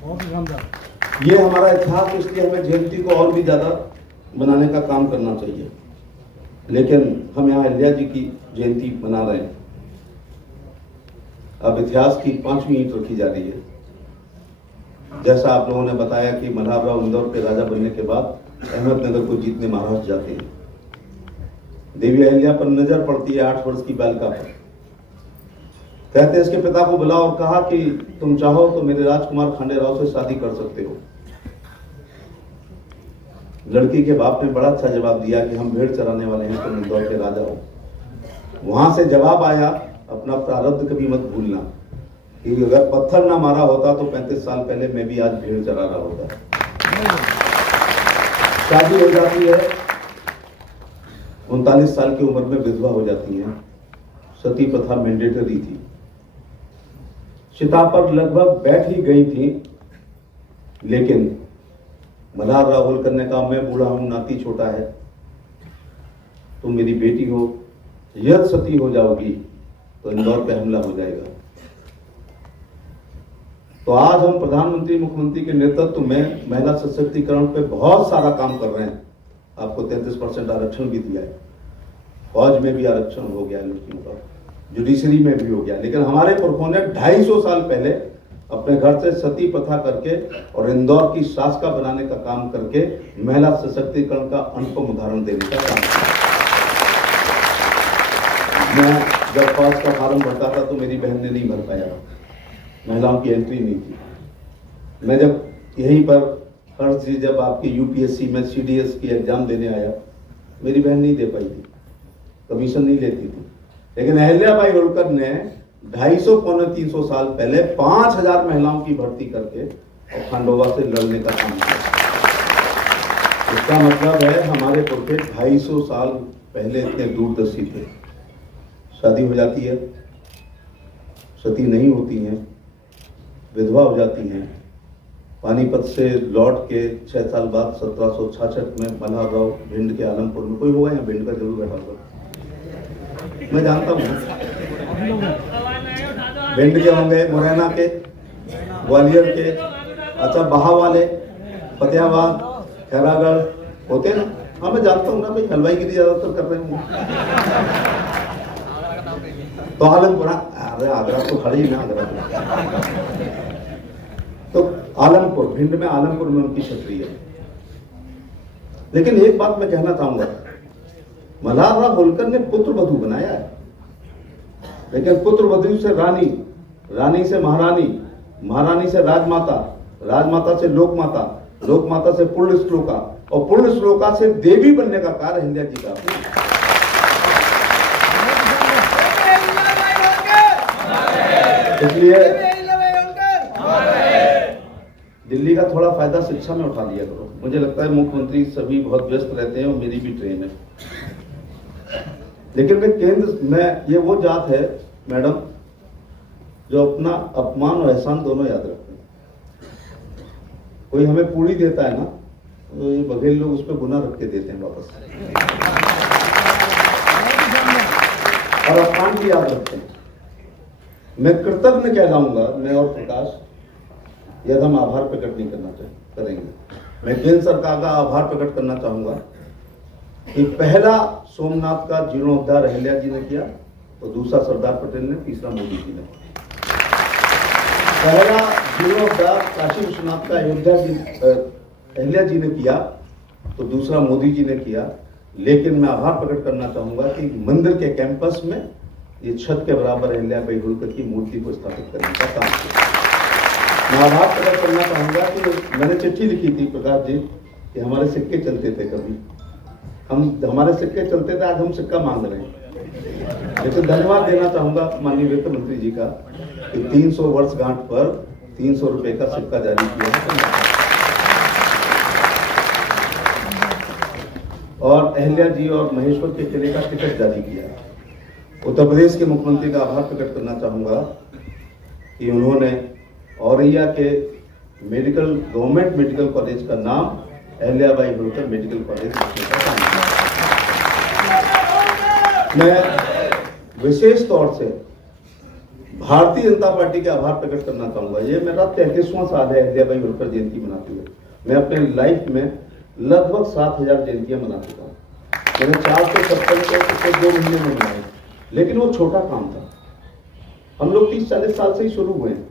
बहुत शानदार। ये हमारा इतिहास, इसलिए हमें जयंती को और भी ज़्यादा बनाने का काम करना चाहिए। लेकिन हम यहाँ अहिल्या जी की जयंती मना रहे हैं। अब इतिहास की 5वीं ईंट रखी जा रही है। जैसा आप लोगों ने बताया कि मल्हारराव इंदौर के राजा बनने के बाद अहमदनगर को जीतने महाराष्ट्र जाते हैं। देवी अहिल्या पर नजर पड़ती है 8 वर्ष की बालिका पर। कहते हैं इसके पिता को बुला और कहा कि तुम चाहो तो मेरे राजकुमार खांडेराव से शादी कर सकते हो। लड़की के बाप ने बड़ा अच्छा जवाब दिया कि हम भेड़ चराने वाले हैं, तुम इंदौर के राजा हो। वहां से जवाब आया, अपना प्रारब्ध कभी मत भूलना कि अगर पत्थर ना मारा होता तो 35 साल पहले मैं भी आज भेड़ चरा रहा होता। शादी हो जाती है, 39 साल की उम्र में विधवा हो जाती है। सती प्रथा मैंडेटरी थी। चिता पर लगभग बैठ ही गई थी, लेकिन मल्हारराव होलकर ने कहा मैं बूढ़ा हूं, नाती छोटा है, तुम मेरी बेटी हो, यदि सती हो जाओगी तो इंदौर पे हमला हो जाएगा। तो आज हम प्रधानमंत्री मुख्यमंत्री के नेतृत्व में महिला सशक्तिकरण पे बहुत सारा काम कर रहे हैं। आपको 33% आरक्षण भी दिया है, फौज में भी आरक्षण हो गया लड़कियों का, जुडिशरी में भी हो गया। लेकिन हमारे पुरखों ने 250 साल पहले अपने घर से सती प्रथा करके और इंदौर की शासका बनाने का काम करके महिला सशक्तिकरण का अनुपम उदाहरण देने का काम किया। मैं जब फौज का फॉर्म भरता था तो मेरी बहन ने नहीं भर पाया, महिलाओं की एंट्री नहीं थी। मैं जब यहीं पर हर चीज जब आपकी यूपीएससी में सीडीएस की एग्जाम देने आया, मेरी बहन नहीं दे पाई थी, कमीशन नहीं लेती थी। लेकिन अहिल्याबाई होलकर ने 250-300 साल पहले 5000 महिलाओं की भर्ती करके और खंडोबा से लड़ने का काम किया। इसका मतलब है हमारे पुरखे 250 साल पहले इतने दूरदर्शी थे। शादी हो जाती है, सती नहीं होती हैं, विधवा हो जाती हैं। पानीपत से लौट के 6 साल बाद 1766 में मल्हारराव भिंड के आलमपुर में, कोई होगा या भिंड का जरूर बैठा होगा, मैं जानता हूँ, भिंड के होंगे, मुरैना के, ग्वालियर के, अच्छा बहा वाले, फतेहाबाद, खैरागढ़ होते ना। हाँ मैं जानता हूँ ना भाई, हलवाईगिरी ज्यादातर कर रहे हैं। तो आलमपुर, अरे आगरा तो खड़ी ना, आगरा तो आलमपुर, भिंड में आलमपुर में उनकी छतरी है। लेकिन एक बात मैं कहना चाहूंगा, मल्हारराव होलकर ने पुत्र वधू बनाया है, लेकिन पुत्र वधू से रानी, रानी से महारानी, महारानी से राजमाता, राजमाता से लोकमाता, लोकमाता से पूर्ण श्लोका और पूर्ण श्लोका से देवी बनने का कार्य अहिल्या जी का। इसलिए दिल्ली का थोड़ा फायदा शिक्षा में उठा लिया करो। मुझे लगता है मुख्यमंत्री सभी बहुत व्यस्त रहते हैं और मेरी भी ट्रेन है, लेकिन मैं केंद्र में, ये वो जात है मैडम जो अपना अपमान और एहसान दोनों याद रखते हैं। कोई हमें पूरी देता है ना, तो ये बघेल लोग उस पर गुना रख के देते हैं वापस, और अपमान की याद रखते हैं। मैं कृतज्ञ कहलाऊंगा, मैं और प्रकाश, यदि हम आभार प्रकट नहीं करना करेंगे। मैं केंद्र सरकार का आभार प्रकट करना चाहूंगा कि पहला सोमनाथ का जीर्णोद्धार अहिल्या जी ने किया, तो दूसरा सरदार पटेल ने, तीसरा मोदी जी ने। पहला जीर्णोद्धार काशी विश्वनाथ का अयोध्या जी अहिल्या जी ने किया, तो दूसरा मोदी जी ने किया। लेकिन मैं आभार प्रकट करना चाहूंगा कि मंदिर के कैंपस में ये छत के बराबर अहिल्याबाई होलकर की मूर्ति को स्थापित करने का काम किया। मैं आभार प्रकट करना चाहूंगा कि मैंने चिट्ठी लिखी थी प्रकाश जी कि हमारे सिक्के चलते थे, कभी हमारे सिक्के चलते थे, आज हम सिक्का मांग रहे हैं। लेकिन धन्यवाद देना चाहूंगा माननीय वित्त मंत्री जी का कि 300 वर्षगांठ पर 300 रुपए का सिक्का जारी किया और अहिल्या जी और महेश्वर के किले का टिकट जारी किया। उत्तर प्रदेश के मुख्यमंत्री का आभार प्रकट करना चाहूंगा कि उन्होंने औरैया के गवर्नमेंट मेडिकल कॉलेज का नाम अहिल्याबाई होलकर मेडिकल कॉलेज रखने का काम किया। मैं विशेष तौर से भारतीय जनता पार्टी के आभार प्रकट करना चाहूंगा। ये मेरा 33वां साल है अहिल्याबाई होलकर जयंती मनाते हुए। मैं अपने लाइफ में लगभग 7000 जयंतियां मना चुका हूँ। मैंने 456 को पिछले 2 महीने में मनाए, लेकिन वो छोटा काम था। हम लोग 30-40 साल से ही शुरू हुए हैं,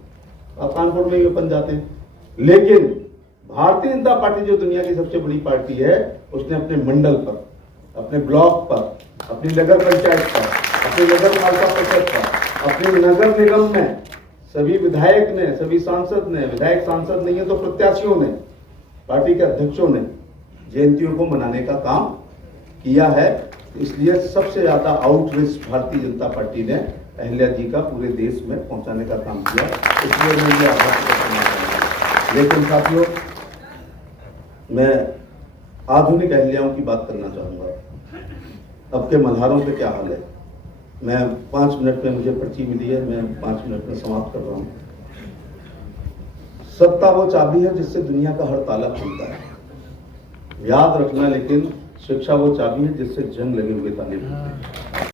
आप कानपुर में ही ओपन जाते हैं। लेकिन भारतीय जनता पार्टी जो दुनिया की सबसे बड़ी पार्टी है, उसने अपने मंडल पर, अपने ब्लॉक पर, अपनी नगर पंचायत पर, अपनी नगर पालिका परिषद पर, अपने नगर निगम में सभी विधायक ने, सभी सांसद ने, विधायक सांसद नहीं है तो प्रत्याशियों ने, पार्टी के अध्यक्षों ने जयंतियों को मनाने का काम किया है। इसलिए सबसे ज्यादा आउटरीच भारतीय जनता पार्टी ने अहिल्या जी का पूरे देश में पहुंचाने का काम किया। इसलिए मैं ये आभार प्रकट करना चाहूंगा। लेकिन साथियों, मैं आधुनिक अहिल्याओं की बात करना चाहूंगा। अब के मल्हारों से क्या हाल है? मैं 5 मिनट में, मुझे पर्ची मिली है, मैं 5 मिनट में समाप्त कर रहा हूं। सत्ता वो चाबी है जिससे दुनिया का हर ताला खुलता है, याद रखना। लेकिन शिक्षा वो चाबी है जिससे जंग लगे हुए ताले खुलते हैं।